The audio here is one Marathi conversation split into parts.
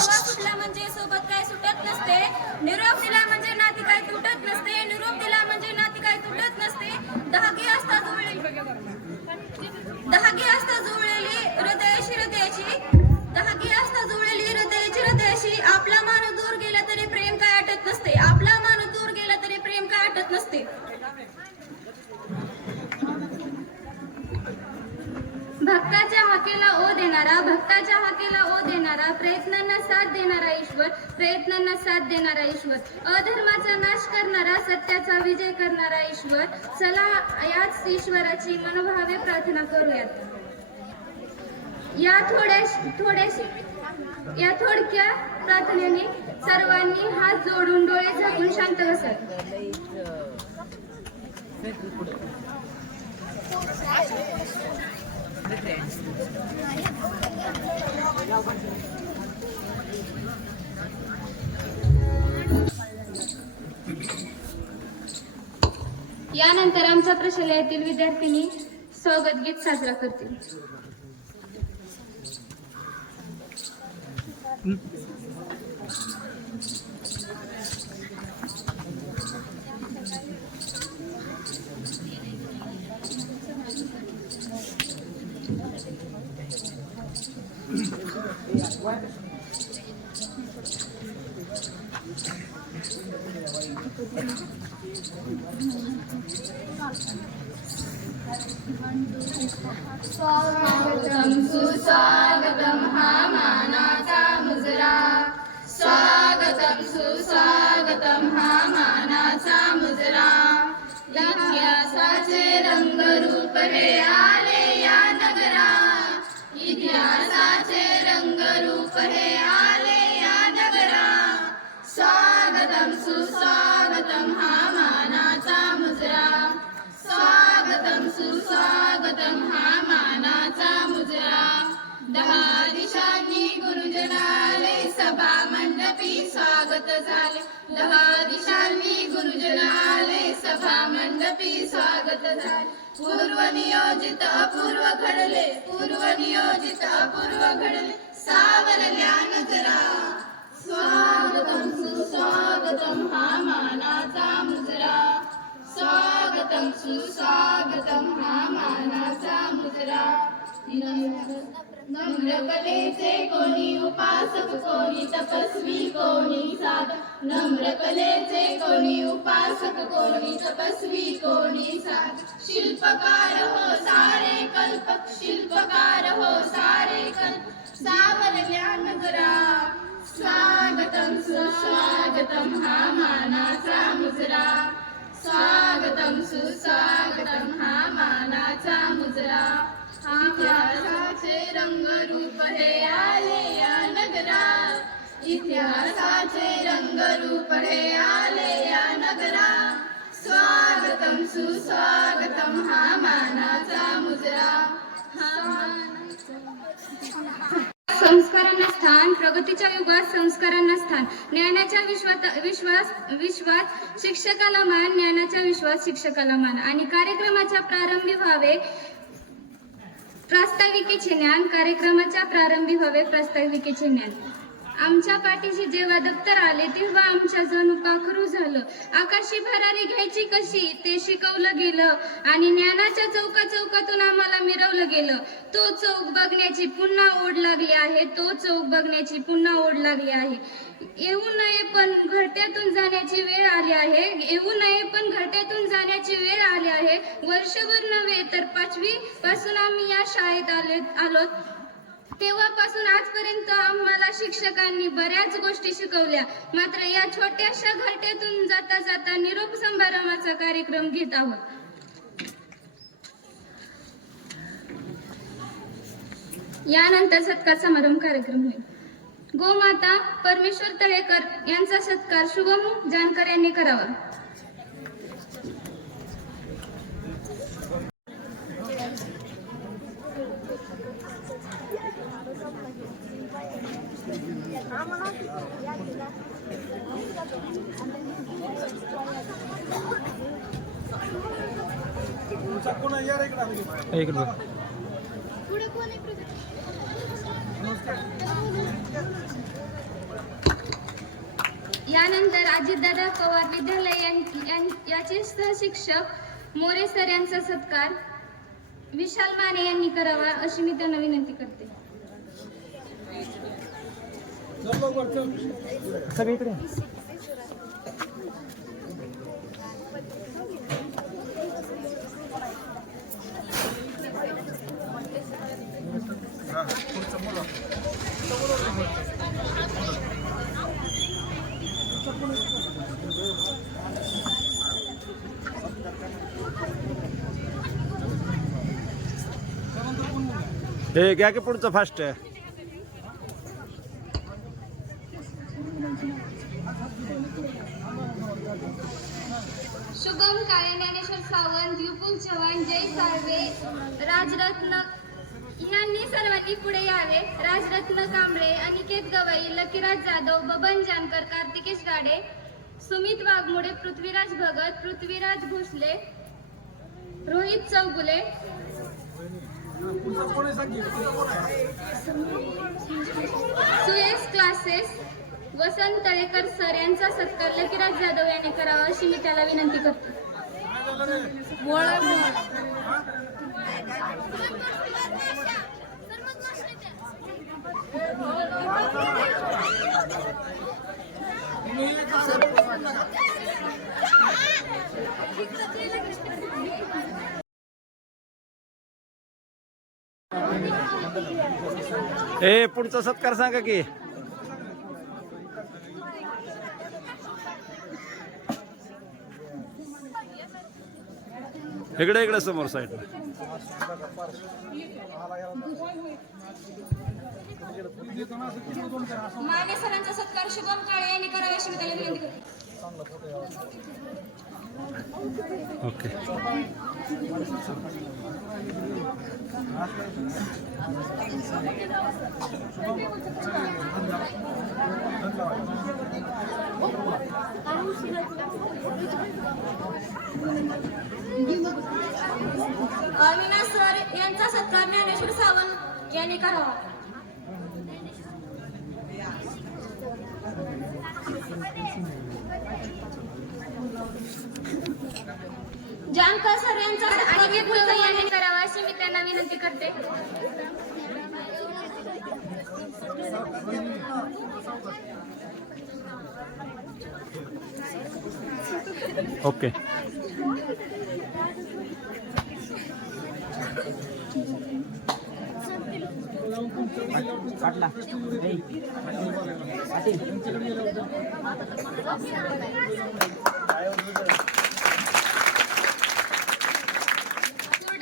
हवा सुटला म्हणजे सोबत काय सुटत नसते. निरोप दिला म्हणजे नाती काय तुटत नसते. निरोप दिला म्हणजे नाती काय तुटत नसते. दहागी असता जुळलेली दहागी असता जुळलेली हृदयाशी हृदयाची. दहागी असता जुळलेली हृदयाची हृदयाशी. आपला माणूस दूर गेला तरी प्रेम काय आटत नसते. आपला माणूस दूर गेला तरी प्रेम काय आटत नसते. भक्ताच्या हाकेला ओ देणारा भक्ताच्या हाकेला ओ देणारा प्रयत्नांना साथ देणारा ईश्वर प्रयत्नांना साथ देणारा ईश्वर. अधर्माचा नाश करणारा सत्याचा विजय करणारा ईश्वर. चला याच ईश्वराची मनोभावे प्रार्थना करूयात. या थोड्या थोड्याशी या थोडक्या प्रार्थनेने सर्वांनी हात जोडून डोळे झाकून शांत बसत यानंतर आमच्या प्रशालयातील विद्यार्थिनी स्वागत गीत साजरा करतील स्वागतम सुस्वागतम हा मानाचा मुजरा. स्वागतम सुस्वागतम हा मानाचा मुजरा. इतिहासाचे रंगरूप हे आले या नगरा. इतिहासाचे रंगरूप हे आले झाले दहा दिशांनी गुरुजन आले सभा मंडपी स्वागत झाले। पूर्व नियोजित अपूर्व घडले पूर्व नियोजित अपूर्व घडले। सावरल्या नजरा स्वागतम सुस्वागतम हा मानाचा मुजरा। स्वागतम सुस्वागतम हा मानाचा मुजरा। नम्रकलेचे कोणी उपासक कोणी तपस्वी कोणी साध नम्रकलेचे कोणी उपासक कोणी तपस्वी कोणी साध शिल्पकार हो सारे कल्पक शिल्पकार हो सारे कल्प. हो सावर ज्ञान करा स्वागतम सुस्वागतम हा मानाचा मुजरा. स्वागतम सुस्वागतम हा मानाचा मुजरा. इतिहासाचे रंगरूप हे आले या नगरा इतिहासाचे रंग रूप हे आले या नगरा स्वागतम सुस्वागतम हा मानाचा मुजरा. संस्कारांना स्थान प्रगतीच्या युगात संस्कारांना स्थान. ज्ञानाच्या विश्वात विश्वास विश्वात शिक्षकाला मान ज्ञानाच्या विश्वास शिक्षकाला मान. आणि कार्यक्रमाच्या प्रारंभी व्हावे प्रास्ताविकेचे ज्ञान कार्यक्रमाच्या प्रारंभी व्हावे प्रास्ताविकेचे ज्ञान आमच्या पाठीशी जेव्हा दप्तर आले तेव्हा आमच्या जणू पाखरू झालं. आकाशी भरारी घ्यायची कशी? ते शिकवलं गेलं आणि ज्ञानाच्या चौका चौकातून आम्हाला मिरवलं गेलं. तो चौक बघण्याची पुन्हा ओढ लागली आहे तो चौक बघण्याची पुन्हा ओढ लागली आहे. येऊ नये पण घरट्यातून जाण्याची वेळ आली आहे. येऊ नये पण घरट्यातून जाण्याची वेळ आली आहे. वर्षभर नव्हे तर पाचवी पासून आम्ही या शाळेत आले आलो तेव्हापासून आजपर्यंत आम्हाला शिक्षकांनी बऱ्याच गोष्टी शिकवल्या. मात्र या छोट्याशा घरट्यातून जाता जाता निरोप समारंभाचा कार्यक्रम घेत आहोत. यानंतर सत्कार समारंभ कार्यक्रम होईल. गोमाता परमेश्वर तळेकर यांचा सत्कार शुभम जानकर यांनी करावा. एक यानंतर अजितदादा पवार विद्यालय याचे सहशिक्षक मोरे सर यांचा सत्कार. विशाल माने यांनी करावा अशी मी त्यांना विनंती करते. हे घ्या की पुढचं फास्ट शुभम काळे ज्ञानेश्वर सावंत विपुल चव्हाण जय साळवे राजरत्न यांनी सर्वांनी पुढे यावे. राजरत्न कांबळे अनिकेत गवई लकीराज जाधव बबन जानकर कार्तिकेश गाडे सुमित वाघमोडे पृथ्वीराज भगत पृथ्वीराज भोसले रोहित चौगुले सुएस क्लासेस वसंत तळेकर सर यांचा सत्कार लकीराज जाधव यांनी करावा अशी मी त्याला विनंती करते. ए पुढचा सत्कार सांगा की. इकडे इकडे समोर साईडला माने सरांचा सत्कार शुभम काळे यांनी करावा अशी मी त्याला विनंती करते. ओके अविनाश सर यांचा सत्कार ज्ञानेश्वर सावंत यांनी करावा जानकर सर यांचा गवई यांनी करावा अशी मी त्यांना विनंती करते. ओके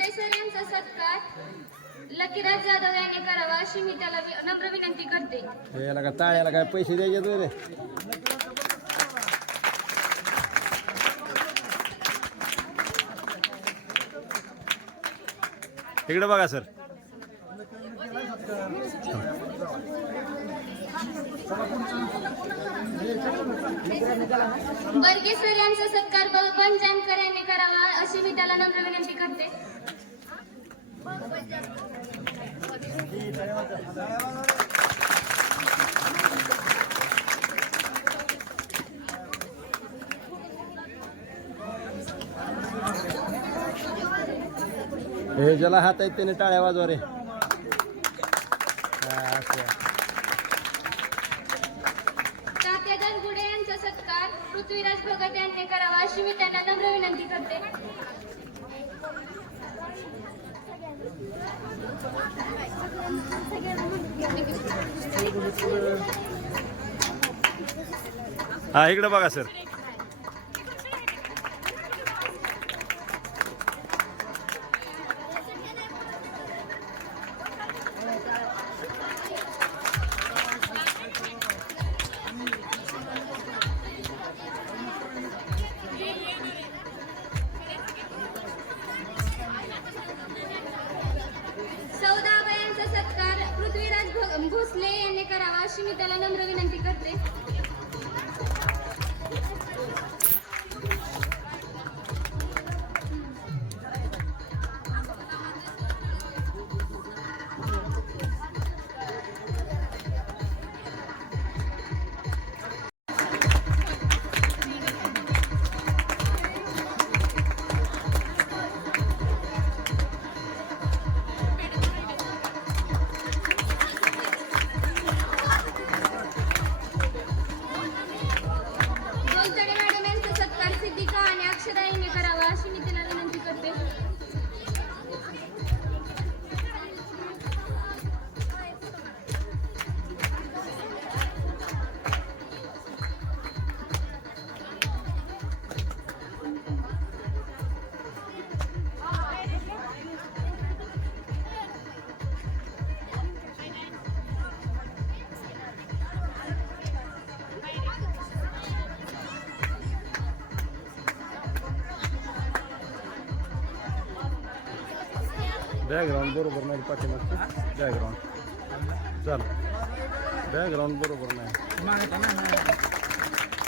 सर यांचा सत्कार लकीराज जाधव यांनी करावा अशी मी त्याला वि- नम्र विनंती करते. याला का टाळ्याला काय पैसे द्यायचे रे इकडे बघा सर. बर्गे सर यांचा सत्कार जानकर यांनी करावा अशी मी त्याला नम्र विनंती करते. हे ज्याला हात आहेत त्याने टाळ्या वाजवा रे. तात्या यांचा सत्कार पृथ्वीराज भगत यांनी करावा अशी मी त्यांना नम्र विनंती करते. हा इकडे बघा सर बॅकग्राऊंड बरोबर नाही पाठीमागचं. बॅकग्राऊंड चल. बॅकग्राऊंड बरोबर नाही.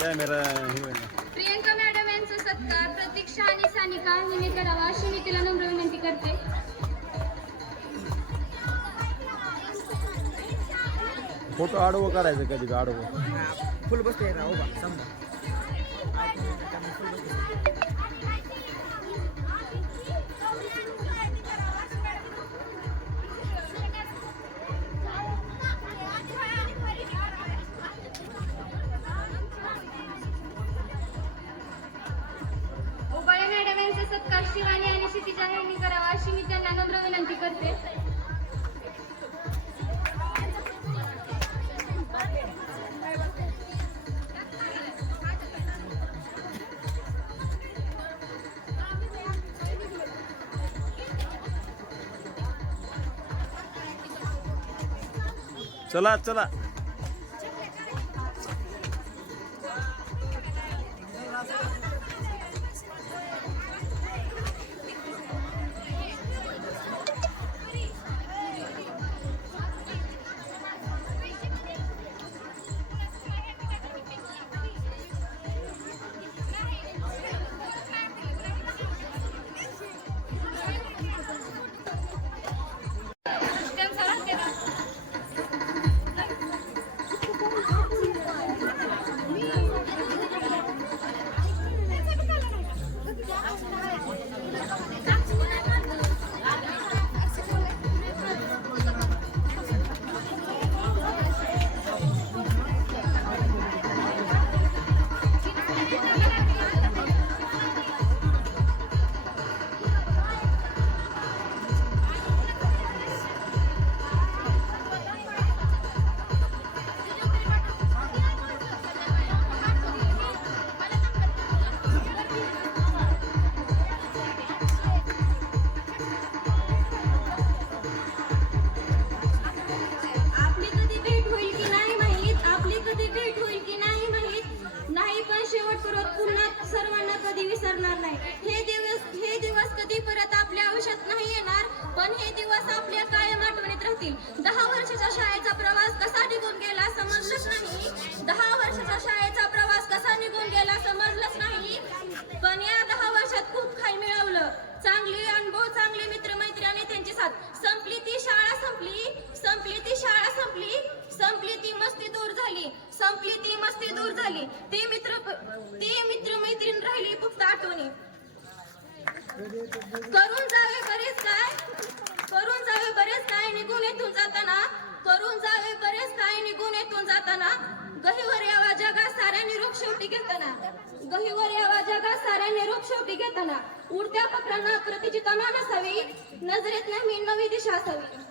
कॅमेरा हे प्रियंका मॅडम यांचा सत्कार प्रतीक्षा आणि सानिका हिने करावा अशी मी तिला नम्र विनंती करते. फ़ोटो आडवं काढायचं कधी बी आडवं? फुल बसते राहू बा शिवानी आणि क्षितिजा यांनी करावा अशी मी त्यांना नम्र विनंती करते. चला चला. आठवणीत दहा वर्षाच्या शाळेचा प्रवास कसा निघून गेला समजलंच नाही. दहा वर्षाच्या शाळेचा प्रवास कसा निघून गेला समजलंच नाही. पण या दहा वर्षात खूप काही मिळवलं. चांगली अनुभव चांगले मित्रमैत्री आणि त्यांची साथ. संपली ती शाळा संपली. संपली ती शाळा संपली. संपली ती मस्ती दूर झाली. संपली ती मस्ती दूर झाली. ते मित्र ते मित्र मैत्रीण राहिली फक्त आठवणी. करून जावे बरेच काय. करून जावे बरेच काय निघून येथून जाताना करून जावे बरेच काय निघून येथून जाताना गहीवर यावा जगा साऱ्या निरोप शेवटी घेताना गहीवर यावा जगा साऱ्या निरोप शेवटी घेताना उडत्या पकडांना प्रतिची तमा असावी नजरेत नाही नवी दिशा असावी.